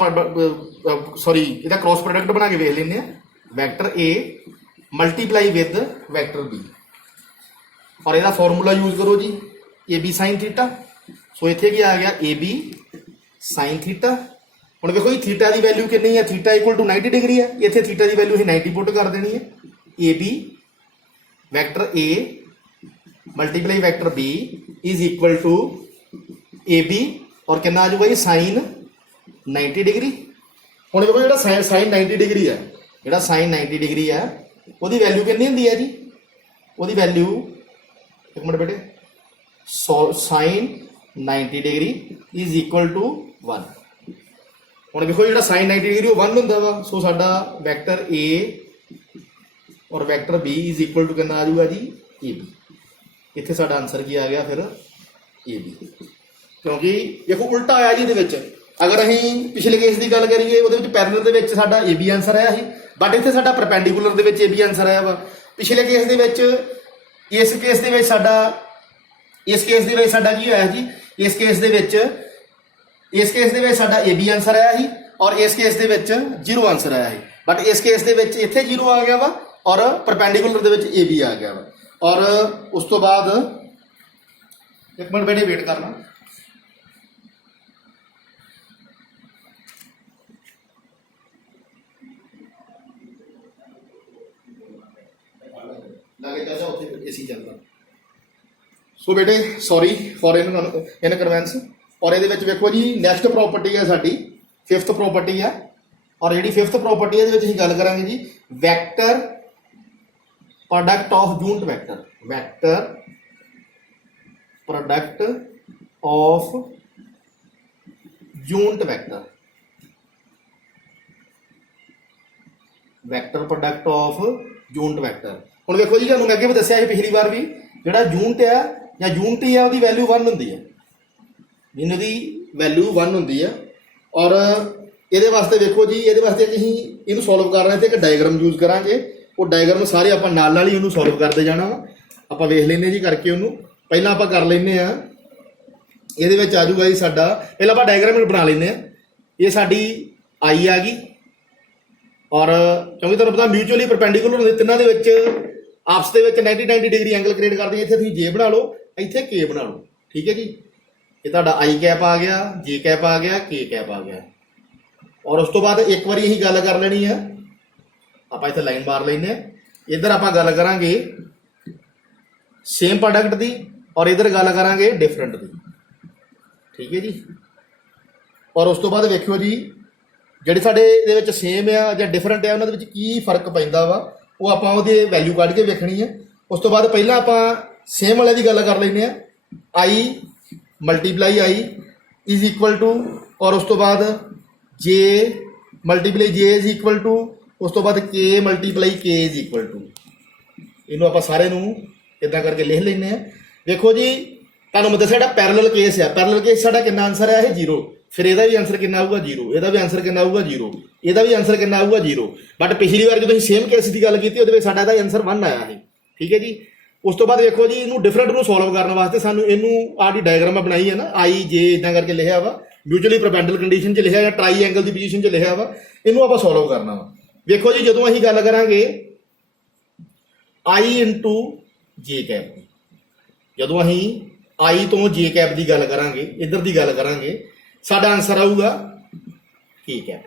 ਇਹਦਾ ਕ੍ਰੋਸ ਪ੍ਰੋਡਕਟ ਬਣਾ ਕੇ ਵੇਖ ਲੈਂਦੇ ਆ, vector A multiply with vector B ਔਰ ਇਹਦਾ ਫਾਰਮੂਲਾ ਯੂਜ਼ ਕਰੋ ਜੀ, ਏ ਬੀ ਸਾਈਨ ਥੀਟਾ। ਸੋ ਇੱਥੇ ਕੀ ਆ ਗਿਆ, ਏ ਬੀ ਸਾਈਨ ਥੀਟਾ। ਹੁਣ ਵੇਖੋ ਜੀ ਥੀਟਾ ਦੀ ਵੈਲਿਊ ਕਿੰਨੀ ਹੈ, ਥੀਟਾ ਇਕੁਅਲ ਟੂ 90 ਡਿਗਰੀ ਹੈ, ਇੱਥੇ ਥੀਟਾ ਦੀ ਵੈਲਿਊ ਅਸੀਂ 90 ਪੁੱਟ ਕਰ ਦੇਣੀ ਹੈ। A B vector A multiply vector B is equal to A B ਔਰ ਕਿੰਨਾ ਆ ਜਾਊਗਾ ਜੀ ਸਾਈਨ 90 ਡਿਗਰੀ। ਹੁਣ ਵੇਖੋ ਜਿਹੜਾ ਸਾਈਨ 90 ਡਿਗਰੀ ਹੈ, ਜਿਹੜਾ ਸਾਈਨ 90 ਡਿਗਰੀ ਹੈ ਉਹਦੀ ਵੈਲਿਊ ਕਿੰਨੀ ਹੁੰਦੀ ਹੈ ਜੀ, ਉਹਦੀ ਵੈਲਿਊ ਇੱਕ ਮਿੰਟ ਬੇਟੇ, sine 90 degree is equal to 1। ਹੁਣ ਵੇਖੋ ਜਿਹੜਾ ਸਾਈਨ 90 ਡਿਗਰੀ ਉਹ 1 ਹੁੰਦਾ ਵਾ। ਸੋ ਸਾਡਾ ਵੈਕਟਰ ਏ ਔਰ vector B is equal to ਕਿੰਨਾ ਆ ਜਾਊਗਾ ਜੀ ਏ ਬੀ। ਇੱਥੇ ਸਾਡਾ ਆਨਸਰ ਕੀ ਆ ਗਿਆ ਫਿਰ ਏ ਬੀ, ਕਿਉਂਕਿ ਦੇਖੋ ਉਲਟਾ ਆਇਆ ਜੀ ਇਹਦੇ ਵਿੱਚ। ਅਗਰ ਅਸੀਂ ਪਿਛਲੇ ਕੇਸ ਦੀ ਗੱਲ ਕਰੀਏ ਉਹਦੇ ਵਿੱਚ ਪੈਰਲਲ ਦੇ ਵਿੱਚ ਸਾਡਾ ਏ ਬੀ ਆਨਸਰ ਆਇਆ ਸੀ, ਬਟ ਇੱਥੇ ਸਾਡਾ ਪਰਪੈਂਡੀਕੂਲਰ ਦੇ ਵਿੱਚ ਏ ਬੀ ਆਨਸਰ ਆਇਆ ਵਾ। ਪਿਛਲੇ ਕੇਸ ਦੇ ਵਿੱਚ, ਇਸ ਕੇਸ ਦੇ ਵਿੱਚ ਸਾਡਾ इस केस दे विच साडा की होया जी, इस केस दे विच साडा ए बी आंसर आया ही और इस केस दे विच 0 आंसर आया है। बट इस केस दे विच इत्थे 0 आ गया वा और perpendicular they which A B आ गया वा। और उस तो बाद एक मिनट बेटे वेट करना, एसी चलता। सो बेटे सॉरी फॉर इनकन्वेंस। और ये वेखो जी नैक्सट प्रॉपर्टी है साडी फिफ्थ प्रॉपर्टी है, और जी फिफ्थ प्रॉपर्टी है असीं गल करांगे जी vector product of unit vector, vector product of unit vector, vector product of unit vector. हुण देखो जी तुहानूं मैं अगे भी दस्सिया है पिछली बार भी जिहड़ा यूनिट है या यूनिट ही है उसकी वैल्यू 1 हुंदी है, इन्हां दी वैल्यू 1 हुंदी है। और ये वास्ते देखो जी ये वास्ते असीं इहनूं सॉल्व कर रहे थे एक डायग्राम यूज करांगे, वो डायग्राम सारे आपां नाल नाल ही इहनूं सॉल्व करते जाना वा। आपां वेख लैंदे जी करके उहनूं पहलां आपां कर लैंदे आ, इहदे विच आ जाऊगा जी साडा पहलां आपां डायग्राम बना लैंदे आ। ये साडी आई आ गई और क्योंकि तुहानूं पता म्यूचुअली परपेंडिकुलर हुंदे तिन्हां दे विच आपस दे विच 90 डिग्री एंगल क्रिएट करदे। इत्थे तुसीं जे बना लो, इत्थे के बना लो, ठीक है जी। ये तुहाडा आई कैप आ गया, जे कैप आ गया, के कैप आ गया। और उस तो बाद एक बारी असीं गल कर लेनी है, आपां इत्थे लाइन मार लैंदे, इधर आपां गल करांगे सेम प्रोडक्ट दी और इधर गल करांगे डिफरेंट दी, ठीक है जी। और उस तो बाद वेखियो जी ਜਿਹੜੇ ਸਾਡੇ ਇਹਦੇ ਵਿੱਚ ਸੇਮ ਆ ਜਾਂ ਡਿਫਰੈਂਟ ਆ ਉਹਨਾਂ ਦੇ ਵਿੱਚ ਕੀ ਫਰਕ ਪੈਂਦਾ ਵਾ ਉਹ ਆਪਾਂ ਉਹਦੀ ਵੈਲਿਊ ਕੱਢ ਕੇ ਵੇਖਣੀ ਹੈ। ਉਸ ਤੋਂ ਬਾਅਦ ਪਹਿਲਾਂ ਆਪਾਂ ਸੇਮ ਵਾਲੇ ਦੀ ਗੱਲ ਕਰ ਲੈਂਦੇ ਆ, I multiply I is equal to, ਔਰ ਉਸ ਤੋਂ ਬਾਅਦ ਜੇ ਮਲਟੀਪਲਾਈ ਜੇ ਇਜ਼ ਇਕੁਅਲ ਟੂ, ਉਸ ਤੋਂ ਬਾਅਦ K multiply K is equal to. ਇਹਨੂੰ ਆਪਾਂ ਸਾਰੇ ਨੂੰ ਇੱਦਾਂ ਕਰਕੇ ਲਿਖ ਲੈਂਦੇ ਆ। ਵੇਖੋ ਜੀ ਤੁਹਾਨੂੰ ਮੈਂ ਦੱਸਿਆ ਜਿਹੜਾ ਪੈਰਲਲ ਕੇਸ ਆ, ਪੈਰਲਲ ਕੇਸ ਸਾਡਾ ਕਿੰਨਾ ਆਨਸਰ ਹੈ ਇਹ 0, फिर यदा भी आंसर कितना आऊगा 0, यदा भी आंसर कितना आऊगा 0, यदा भी आंसर कितना आऊगा 0। बट पिछली बार जो सेम केस की गल की साडा आंसर 1 आया है, ठीक है जी। उस तो बाद देखो जी इनू डिफरेंट नूं सॉल्व करने वास्ते सानू इनू आड़ी डायग्राम बनाई है ना, आई जे इदां करके लिखा वा, म्यूचुअली परपेंडिकुलर कंडीशन च लिखा या ट्राई एंगल की पोजीशन च लिखा वा, इनू आपां सॉल्व करना वा। देखो जी जदों असीं गल करांगे आई इंटू जे कैप की, जदों असीं आई तो जे कैप की गल करांगे, इधर की गल करांगे, साडा आंसर आऊगा के कैप,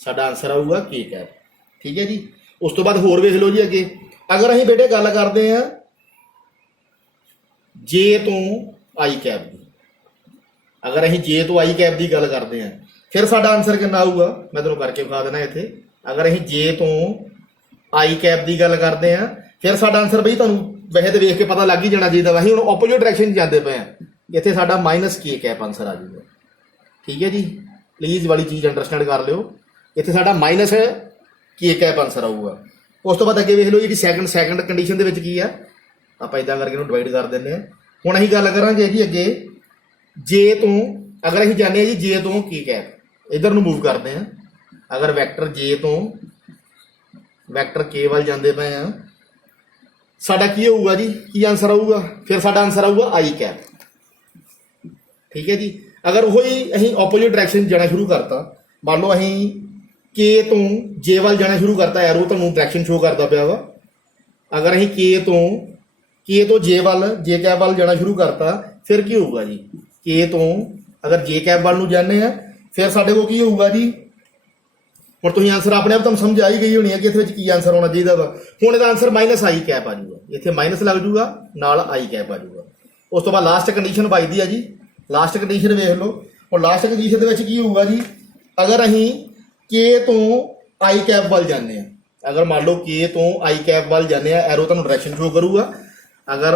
साडा आंसर आऊगा के कैप, ठीक है जी। उस तो बाद होर वेख लो जी अगे, अगर असीं बेटे गल करते हैं जे तो आई कैप की, अगर असीं जे तो आई कैप की गल करते हैं फिर साडा आंसर कितना आऊगा, मैं तुहानूं करके विखा देना इत्थे। अगर असीं जे तो आई कैप की गल करते हैं फिर साडा आंसर बई तुहानूं वैसे तो वेख के पता लग ही जाना चाहिए वा, असीं हुण ओपोजिट डायरैक्शन जाते पे हैं, इत्थे साडा माइनस के कैप आंसर आ जाऊगा, ठीक है जी। प्लीज़ वाली चीज़ अंडरस्टैंड कर लियो, इत्थे साडा माइनस है के कैप आंसर आऊगा। उस तो बाद अगे वेख लो जी सैकंड कंडीशन दे विच की है, आपां इदां करके इहनूं डिवाइड कर दिंदे आ। हुण असीं गल करांगे जी अगे जे तो, अगर असीं जाने जी जे तो के कैप, इधर नूं मूव करते हैं। अगर वैक्टर जे तो वैक्टर के वाल जांदे पए आ, साडा की होऊगा जी, की आंसर आऊगा, फिर साडा आंसर आऊगा आई कैप, ठीक है जी। अगर वही असीं ओपोजिट डायरैक्शन जाना शुरू करता, मान लो असीं के तो जे वाल जाना शुरू करता, एरो तुहानूं डायरैक्शन शो करता पिया वा। अगर असीं के तो जे वाल जे कैप वाल जाना शुरू करता फिर की होऊगा जी, के तो अगर जे कैप वाल नूं जाने आ फिर साडे कोल की होऊगा जी। हुण तुसीं आंसर अपने आप तुहानूं समझ आ ही गई होनी है कि इहदे विच की आंसर होना चाहिए वा। हुण इहदा आंसर माइनस आई कैप आ जाऊगा, इत्थे माइनस लग जूगा नाल आई कैप आ जाऊगा। उस तो बाद लास्ट कंडीशन बचदी है जी, लास्ट कंडीशन वेख लो। और लास्ट कंडीशन के की होगा जी, अगर असीं के तो आई कैप वाल जाने, अगर मान लो के तो आई कैप वाल जाने, एरो तुहानूं डायरैक्शन शो करूगा। अगर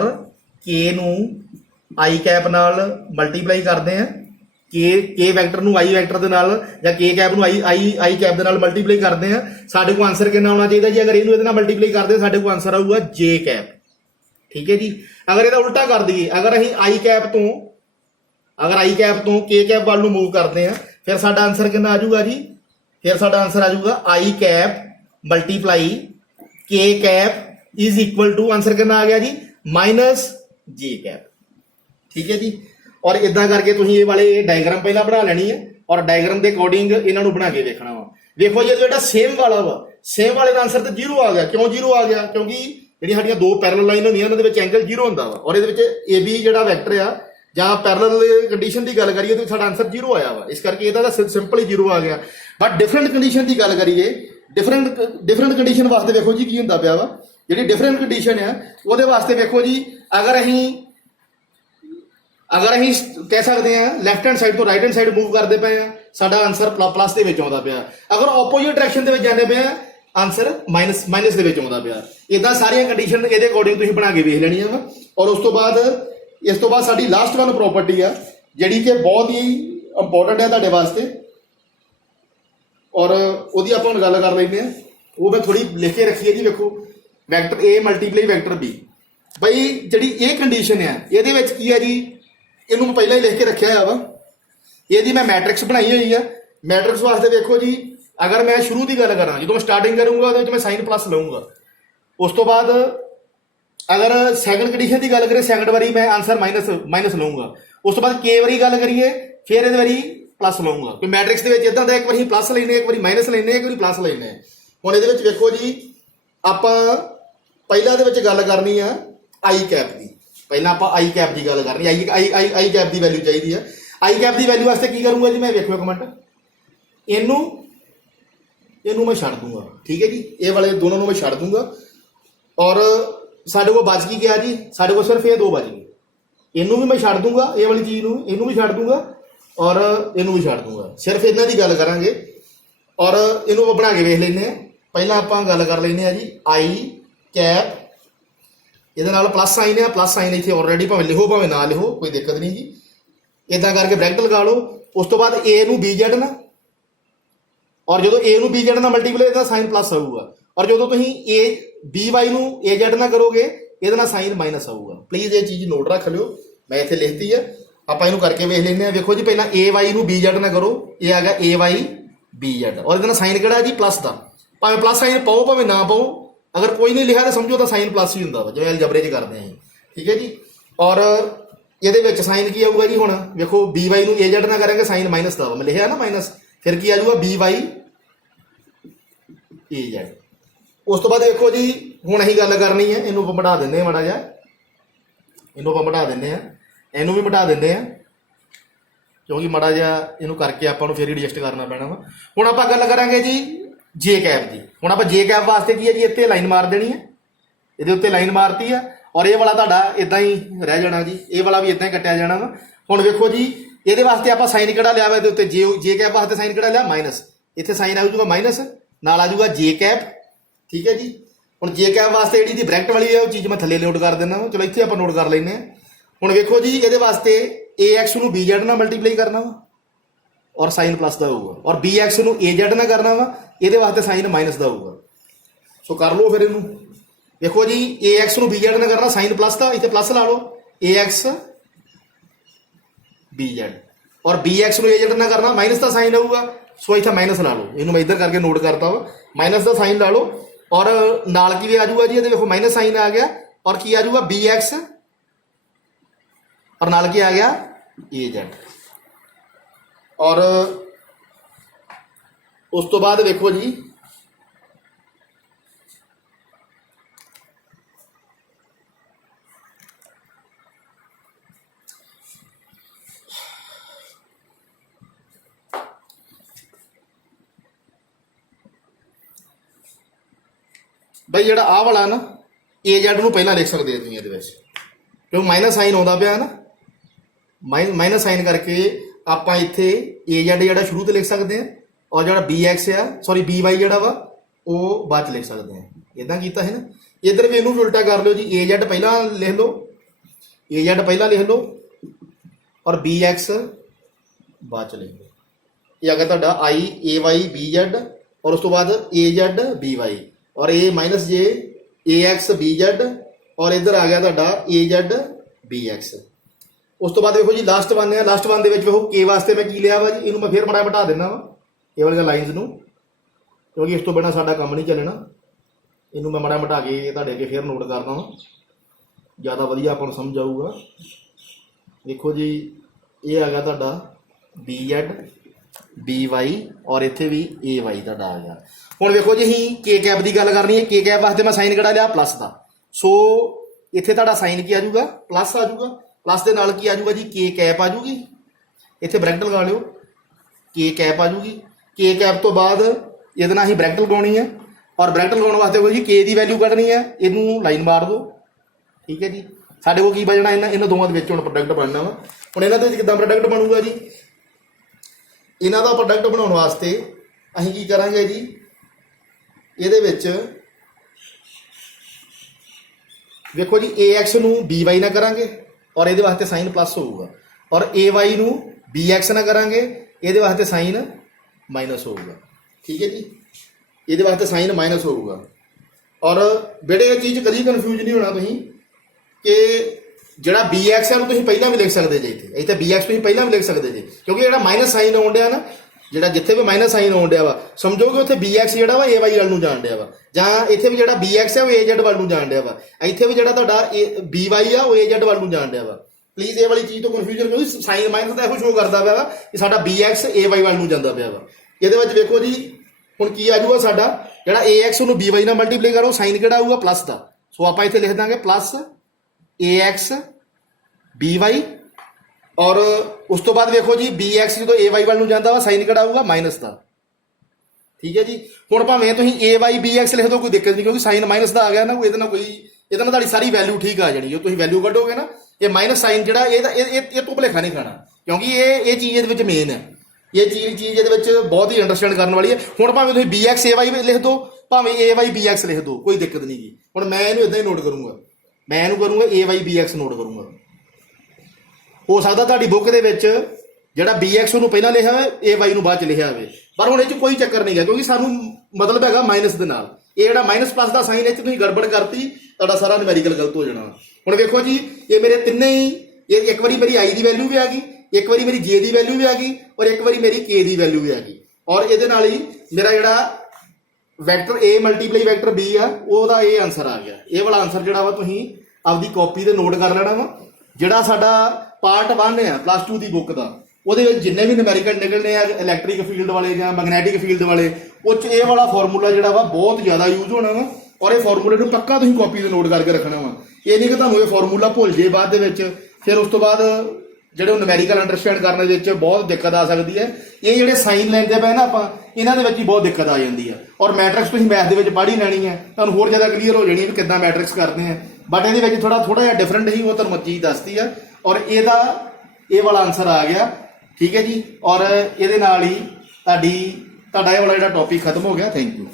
के नूं आई कैप नाल मल्टीप्लाई करते हैं, के वैक्टर नूं आई वैक्टर दे नाल या के कैप नूं आई कैप दे नाल मल्टीप्लाई करते हैं, साडे को आंसर कितना आना चाहिए जी। अगर इहनूं इहदे नाल मल्टीप्लाई करते हैं साडे को आंसर आऊगा जे कैप, ठीक है जी। अगर इहदा उल्टा कर दईए, अगर असीं आई कैप तो के कैप वाल नूं मूव करते हैं फिर साडा आंसर कितना आ जाऊगा जी, फिर साडा आंसर आ जाऊगा I cap multiply K cap is equal to, answer कितना आ गया जी माइनस जे कैप, ठीक है जी। और इदा करके तुम ये वाले डायग्राम पहला बना लैनी है और डायग्राम के अकॉर्डिंग इन्हों बना के देखना वा। देखो जी जो सेम वाला वा, सेम वाले का आंसर तो 0 आ गया। क्यों 0 आ गया? क्योंकि जी साड़ियाँ दो पैरल लाइन होंगे उन्होंने एंगल 0 होंगे वा और ये ए बी जो वैक्टर आ ਜਾਂ पैरल कंडीशन की गल करिए तो साਡਾ आंसर 0 आया वा। इस करके ਇਹਦਾ ਤਾਂ ਸਿੰਪਲ ਹੀ 0 आ गया। बट डिफरेंट कंडीशन की गल करिए, डिफरेंट कंडीशन वास्ते देखो जी की होंदा पिया वा। जी डिफरेंट कंडीशन है वो वास्ते देखो जी अगर अहीं कह सकते हैं लैफ्ट हैंड साइड तो राइट हैंड साइड मूव करते पे हैं, साडा आंसर प्लस के विच आउंदा पिया। अगर ऑपोजिट डायरैक्शन के जाने पे आंसर माइनस के विच आउंदा पिया। इदां सारियां कंडीशन ये अकॉर्डिंग तुसीं बना के वेख लैणियां वा। और उस तो बाद इस तो बाद साडी लास्ट वन प्रॉपर्टी आ जिहड़ी कि बहुत ही इंपॉर्टेंट है तुहाडे वास्ते और उहदी आपां हुण गल कर लैंदे आ। वो मैं थोड़ी लिख के रखी है जी। देखो vector A multiply vector B, बई जिहड़ी ये कंडीशन है इहदे विच की है जी, इहनूं मैं पहलां ही लिख के रखिया वा। इहदी मैं मैट्रिक्स बनाई हुई है। मैट्रिक्स वास्ते देखो जी अगर मैं शुरू की गल करा जो मैं स्टार्टिंग करूँगा उहदे विच मैं साइन प्लस लऊँगा। उस तो बाद अगर सैकंड कंडीशन की गल करें सैकंड वारी मैं आंसर माइनस लऊँगा। उस तो बाद के वारी गल करिए फिर ये वारी प्लस लऊँगा। कोई मैट्रिक्स के इदा का एक बार प्लस लेने एक बार माइनस लेने एक बार प्लस लेने। हुण ये देखो जी आप पहला गल करनी है आई कैप की। पहला आप आई कैप की गल करनी आई कैप की वैल्यू चाहिए है। आई कैप की वैल्यू वास्ते की करूँगा जी मैं वेखो एक मिनट इनू मैं छड्ड दूंगा। ठीक है जी ये वाले दोनों मैं छड्ड दूंगा और साढ़े को बच की गया जी साढ़े को सिर्फ ये दो बच गए। इनू भी मैं छड्ड दूंगा ये वाली चीज़ इनू भी छड्ड दूंगा और इनू भी छड्ड दूंगा। सिर्फ इन्हों की गल करांगे और इनू बना के वेख लें। पहला आप गल कर लें जी आई कैप ये प्लस साइन है। प्लस साइन इतने ऑलरेडी भावें लिखो भावें ना लिखो कोई दिक्कत नहीं जी। इदा करके ब्रैकेट लगा लो। उस तो बाद ए नू बी जेड ना और जो ए नू बी जेड ना मल्टीप्लाई इहदा साइन प्लस आऊगा और जो तुम ए बी वाई नू ए जेड ना करोगे ये साइन माइनस आऊगा। प्लीज़ ये चीज़ नोट रख लियो मैं इतने लिखती है। आप इनू करके वेख लें। देखो जी पहला ए वाई नू बी जेड ना करो ये आ गया ए वाई बी जेड और ये साइन किहड़ा जी प्लस का। भावें प्लस साइन पाओ भावें ना पाओ अगर कोई नहीं लिखा तो समझो तो साइन प्लस ही होंगे जो अलजबरे च करते हैं। ठीक है जी और ये साइन की आऊगा जी हुण देखो बी वाई नू ए जेड ना करेंगे साइन माइनस का मैं लिखा ना माइनस फिर की आ जाऊगा बी वाई ए जेड। उस तो बाद देखो जी हुण असीं गल करनी है इनू बढ़ा दें माड़ा जा इनू आप बढ़ा दें इनू भी बढ़ा दें क्योंकि माड़ा जा इनू करके आपां नूं फिर एडजस्ट करना पैना वा। हुण आपां गल करांगे जी जे कैप की। हुण आपां जे कैप वास्ते की है जी इत्ते लाइन मार देनी है ये उत्ते लाइन मारती है और ये वाला तुहाडा इदां ही रह जाना जी। ये वाला भी इदां ही कट्टिया जाना वा। हुण वेखो जी ये वास्ते आपां साइन किहड़ा लिया वा इहदे उत्ते जे कैप वास्ते साइन किहड़ा लिया माइनस। इत्थे साइन आ जाऊगा माइनस नाल आ जाऊगा जे कैप। ठीक है जी हुण जे कैप वास्ते जी ब्रैकेट वाली है वो चीज़ मैं थल्ले नोट कर देना। चलो इत्थे आपां नोट कर लें। हुण वेखो जी ये वास्ते ए एक्स नू बी जेड ना मल्टीप्लाई करना वा और साइन प्लस का होगा और बी एक्स नू ए जेड ना करना वा ये वास्ते साइन माइनस का होगा। सो कर लो फिर इनू। देखो जी ए एक्स नू बी जेड ना करना साइन प्लस का इतने प्लस ला लो ए एक्स बी जेड और बी एक्स नू ए जेड ना करना माइनस का साइन आऊगा। सो इतना माइनस ला लो इनू मैं इधर करके नोट करता वा माइनस का साइन ला लो और नाल की भी आ जाऊगा जी ये देखो माइनस साइन आ गया और की आ जाऊगा बी एक्स और नाल की आ गया ए जेड। और उस तो बाद देखो जी भाई जो आ वाला ना ए जेड नूं पहला लिख सकते हैं ये क्यों माइनस साइन आता पाया ना माइनस साइन करके आप इत्थे ए जेड जो शुरू तो लिख सकते हैं और जो बी एक्स आ सॉरी बी वाई जोड़ा वा वो बाद च लिख सकते हैं। इदा किया है ना इधर भी इनू उल्टा कर लो जी ए जेड पहला लिख लो ए जेड पहला लिख लो और बी एक्स बाद च लिख लो। ये आ गया तुहाडा आई ए वाई बी जेड और उस तो बाद ए जेड बी वाई और ए माइनस जे ए एक्स बी जेड और इधर आ गया तुहाडा ए जेड बी एक्स। उस तो बाद देखो जी लास्ट वन है। लास्ट वन देखो के वास्ते मैं की लिया वा जी इनू मैं फिर बड़ा बढ़ा देना वा ये वाली लाइनस नूं क्योंकि इस तो बिना साडा काम नहीं चलना। इनू मैं बड़ा बढ़ा के तुहाडे अगे फिर नोट करदा वा ज़्यादा वधिया आपां नूं समझ आऊगा। देखो जी ये आ गया तुहाडा बी एड बी वाई और इत्थे भी ए वाई तुहाडा आ गया। हुण देखो जी असीं के कैप की गल करनी है। के कैप वास्ते मैं साइन किहड़ा लिया प्लस का। सो इत्थे तुहाडा साइन की आ जाऊगा प्लस आ जाऊगा। प्लस के नाल की आ जाऊगा जी के कैप आ जाऊगी। इत्थे ब्रैकेट लगा लिओ के कैप आ जाऊगी। के कैप तो बाद ये असीं ब्रैकेट लगाउणी है और ब्रैकेट लगाउण वास्ते कोई जी के की वैल्यू कढनी है। इनू लाइन मार दो ठीक है जी। साडे कोल की बचना इन्हां दोवां दे विच हुण प्रोडक्ट बनना वा। हुण इन्हां दे विच किदां प्रोडक्ट बनूगा जी। इन्हां दा प्रोडक्ट बनाउण वास्ते असीं की करांगे जी ਇਹਦੇ ਵਿੱਚ ਵੇਖੋ ਜੀ ax ਨੂੰ by ਨਾਲ ਕਰਾਂਗੇ ਔਰ ਇਹਦੇ ਵਾਸਤੇ ਸਾਈਨ ਪਲੱਸ ਹੋਊਗਾ ਔਰ ay ਨੂੰ bx ਨਾਲ ਕਰਾਂਗੇ ਇਹਦੇ ਵਾਸਤੇ ਸਾਈਨ ਮਾਈਨਸ ਹੋਊਗਾ ਠੀਕ ਹੈ ਜੀ। ਇਹਦੇ ਵਾਸਤੇ ਸਾਈਨ ਮਾਈਨਸ ਹੋਊਗਾ ਔਰ ਬੇੜੇ ਇਹ ਚੀਜ਼ ਕਦੀ ਕਨਫਿਊਜ਼ ਨਹੀਂ ਹੋਣਾ ਤੁਸੀਂ ਕਿ ਜਿਹੜਾ bx ਹੈ ਨੂੰ ਤੁਸੀਂ ਪਹਿਲਾਂ ਵੀ ਲਿਖ ਸਕਦੇ ਜੇ। ਇੱਥੇ bx ਤੁਸੀਂ ਪਹਿਲਾਂ ਵੀ ਲਿਖ ਸਕਦੇ ਜੇ ਕਿਉਂਕਿ ਜਿਹੜਾ ਮਾਈਨਸ ਸਾਈਨ ਆਉਣ ਡਿਆ ਨਾ ਜਿਹੜਾ ਜਿੱਥੇ ਵੀ ਮਾਈਨਸ ਸਾਈਨ ਆਉਣ ਡਿਆ ਵਾ ਸਮਝੋ ਕਿ ਉੱਥੇ bx ਜਿਹੜਾ ਵਾ ay ਵੱਲ ਨੂੰ ਜਾਣ ਡਿਆ ਵਾ ਜਾਂ ਇੱਥੇ ਵੀ ਜਿਹੜਾ bx ਹੈ ਉਹ az ਵੱਲ ਨੂੰ ਜਾਣ ਡਿਆ ਵਾ। ਇੱਥੇ ਵੀ ਜਿਹੜਾ ਤੁਹਾਡਾ by ਆ ਉਹ az ਵੱਲ ਨੂੰ ਜਾਣ ਡਿਆ ਵਾ। ਪਲੀਜ਼ ਇਹ ਵਾਲੀ ਚੀਜ਼ ਤੋਂ ਕਨਫਿਊਜ਼ਨ ਕਿਉਂਕਿ ਸਾਈਨ ਮਾਈਨਸ ਦਾ ਇਹੋ ਸ਼ੋ ਕਰਦਾ ਪਿਆ ਵਾ ਕਿ ਸਾਡਾ bx ay ਵੱਲ ਨੂੰ ਜਾਂਦਾ ਪਿਆ ਵਾ। ਇਹਦੇ ਵਿੱਚ ਵੇਖੋ ਜੀ ਹੁਣ ਕੀ ਆ ਜਾਊਗਾ ਸਾਡਾ ਜਿਹੜਾ ax ਨੂੰ by ਨਾਲ ਮਲਟੀਪਲਾਈ ਕਰੋ ਸਾਈਨ ਕਿਹੜਾ ਆਊਗਾ ਪਲੱਸ ਦਾ। ਸੋ ਆਪਾਂ ਇੱਥੇ ਲਿਖ ਦਾਂਗੇ ਪਲੱਸ ax by और उस तो बाद देखो जी bx जो ay वाल जाता वा साइन किहड़ा आऊगा माइनस का ठीक है जी। हुण भावें तुसीं ay bx लिख दो कोई दिक्कत नहीं क्योंकि साइन माइनस का आ गया ना कोई ये तुहाडी सारी वैल्यू ठीक आ जानी जो तुसीं वैल्यू कढोगे ना ये माइनस साइन जिहड़ा ये तो भुलेखा नहीं खाना क्योंकि ये चीज़ इहदे विच मेन है। ये चीज़ इहदे विच बहुत ही अंडरस्टैंड करने वाली है। हुण भावें तुसीं bx ay लिख दो भावें ay bx लिख दो कोई दिक्कत नहीं गी। हुण मैं इहनूं इदां ही नोट करूँगा मैं इहनूं करूँगा ay bx नोट करूँगा। हो सकता तुहाडी बुक दे विच जिहड़ा bx ਨੂੰ ਪਹਿਲਾਂ ਲਿਖਿਆ ਹੋਵੇ ay ਨੂੰ ਬਾਅਦ ਚ ਲਿਖਿਆ ਹੋਵੇ ਪਰ ਹੁਣ ਇਹ ਚ ਕੋਈ ਚੱਕਰ ਨਹੀਂ ਹੈ ਕਿਉਂਕਿ ਸਾਨੂੰ ਮਤਲਬ ਹੈਗਾ ਮਾਈਨਸ ਦੇ ਨਾਲ। ਇਹ ਜਿਹੜਾ ਮਾਈਨਸ ਪਲੱਸ ਦਾ ਸਾਈਨ ਹੈ ਤੁਸੀਂ ਗੜਬੜ ਕਰਤੀ ਤੁਹਾਡਾ ਸਾਰਾ ਨਿਊਮੈਰੀਕਲ ਗਲਤ ਹੋ ਜਾਣਾ। ਹੁਣ ਵੇਖੋ ਜੀ ਇਹ ਮੇਰੇ ਤਿੰਨੇ ਹੀ ਇਹ ਇੱਕ ਵਾਰੀ ਮੇਰੀ i ਦੀ ਵੈਲਿਊ ਵੀ ਆ ਗਈ ਇੱਕ ਵਾਰੀ ਮੇਰੀ j ਦੀ ਵੈਲਿਊ ਵੀ ਆ ਗਈ ਔਰ ਇੱਕ ਵਾਰੀ ਮੇਰੀ k ਦੀ ਵੈਲਿਊ ਵੀ ਆ ਗਈ ਔਰ ਇਹਦੇ ਨਾਲ ਹੀ ਮੇਰਾ ਜਿਹੜਾ vector a multiply vector b ਆ ਉਹਦਾ ਇਹ ਆਨਸਰ ਆ ਗਿਆ। ਇਹ ਵਾਲਾ ਆਨਸਰ ਜਿਹੜਾ ਵਾ ਤੁਸੀਂ ਆਪਦੀ ਕਾਪੀ ਤੇ ਨੋਟ ਕਰ ਲੈਣਾ ਵਾ। ਜਿਹੜਾ ਸਾਡਾ ਪਾਰਟ 1 ਆ ਪਲੱਸ 2 ਦੀ ਬੁੱਕ ਦਾ ਉਹਦੇ ਵਿੱਚ ਜਿੰਨੇ ਵੀ ਨਿਊਮੈਰੀਕਲ ਨਿਕਲਣੇ ਆ ਇਲੈਕਟ੍ਰਿਕ ਫੀਲਡ ਵਾਲੇ ਜਾਂ ਮੈਗਨੈਟਿਕ ਫੀਲਡ ਵਾਲੇ ਉਹ 'ਚ ਇਹ ਵਾਲਾ ਫਾਰਮੂਲਾ ਜਿਹੜਾ ਵਾ ਬਹੁਤ ਜ਼ਿਆਦਾ ਯੂਜ਼ ਹੋਣਾ ਵਾ ਔਰ ਇਹ ਫਾਰਮੂਲੇ ਨੂੰ ਪੱਕਾ ਤੁਸੀਂ ਕਾਪੀ ਤੇ ਨੋਟ ਕਰਕੇ ਰੱਖਣਾ ਵਾ। ਇਹ ਨਹੀਂ ਕਿ ਤੁਹਾਨੂੰ ਇਹ ਫਾਰਮੂਲਾ ਭੁੱਲ ਜੇ ਬਾਅਦ ਦੇ ਵਿੱਚ ਫਿਰ ਉਸ ਤੋਂ ਬਾਅਦ ਜਿਹੜੇ ਨਿਊਮੈਰੀਕਲ ਅੰਡਰਸਟੈਂਡ ਕਰਨ ਦੇ ਵਿੱਚ ਬਹੁਤ ਦਿੱਕਤ ਆ ਸਕਦੀ ਹੈ। ਇਹ ਜਿਹੜੇ ਸਾਈਨ ਲੈਂਦੇ ਪਏ ਨਾ ਆਪਾਂ ਇਹਨਾਂ ਦੇ ਵਿੱਚ ਹੀ ਬਹੁਤ ਦਿੱਕਤ ਆ ਜਾਂਦੀ ਹੈ ਔਰ ਮੈਟ੍ਰਿਕਸ ਤੁਸੀਂ ਮੈਥ ਦੇ ਵਿੱਚ ਪੜ੍ਹ ਹੀ ਲੈਣੀ ਹੈ ਤੁਹਾਨੂੰ ਹੋਰ ਜ਼ਿਆਦਾ ਕਲੀਅਰ ਹੋ ਜਾਣੀ ਹੈ ਵੀ ਕਿੱਦਾਂ ਮੈਟ੍ਰਿਕਸ ਕਰਦੇ ਆ ਬਟ ਇਹਦੇ ਵਿੱਚ ਥੋੜਾ ਜਿਹਾ ਡਿਫਰੈਂਟ ਹੀ ਉਹ ਤੁਹਾਨੂੰ ਚੀਜ਼ ਦੱਸਦੀ ਆ ਔਰ ਇਹਦਾ ਇਹ ਵਾਲਾ ਆਨਸਰ ਆ ਗਿਆ ਠੀਕ ਹੈ ਜੀ। ਔਰ ਇਹਦੇ ਨਾਲ ਹੀ ਤੁਹਾਡਾ ਇਹ ਵਾਲਾ ਜਿਹੜਾ ਟੌਪਿਕ ਖਤਮ ਹੋ ਗਿਆ। Thank you.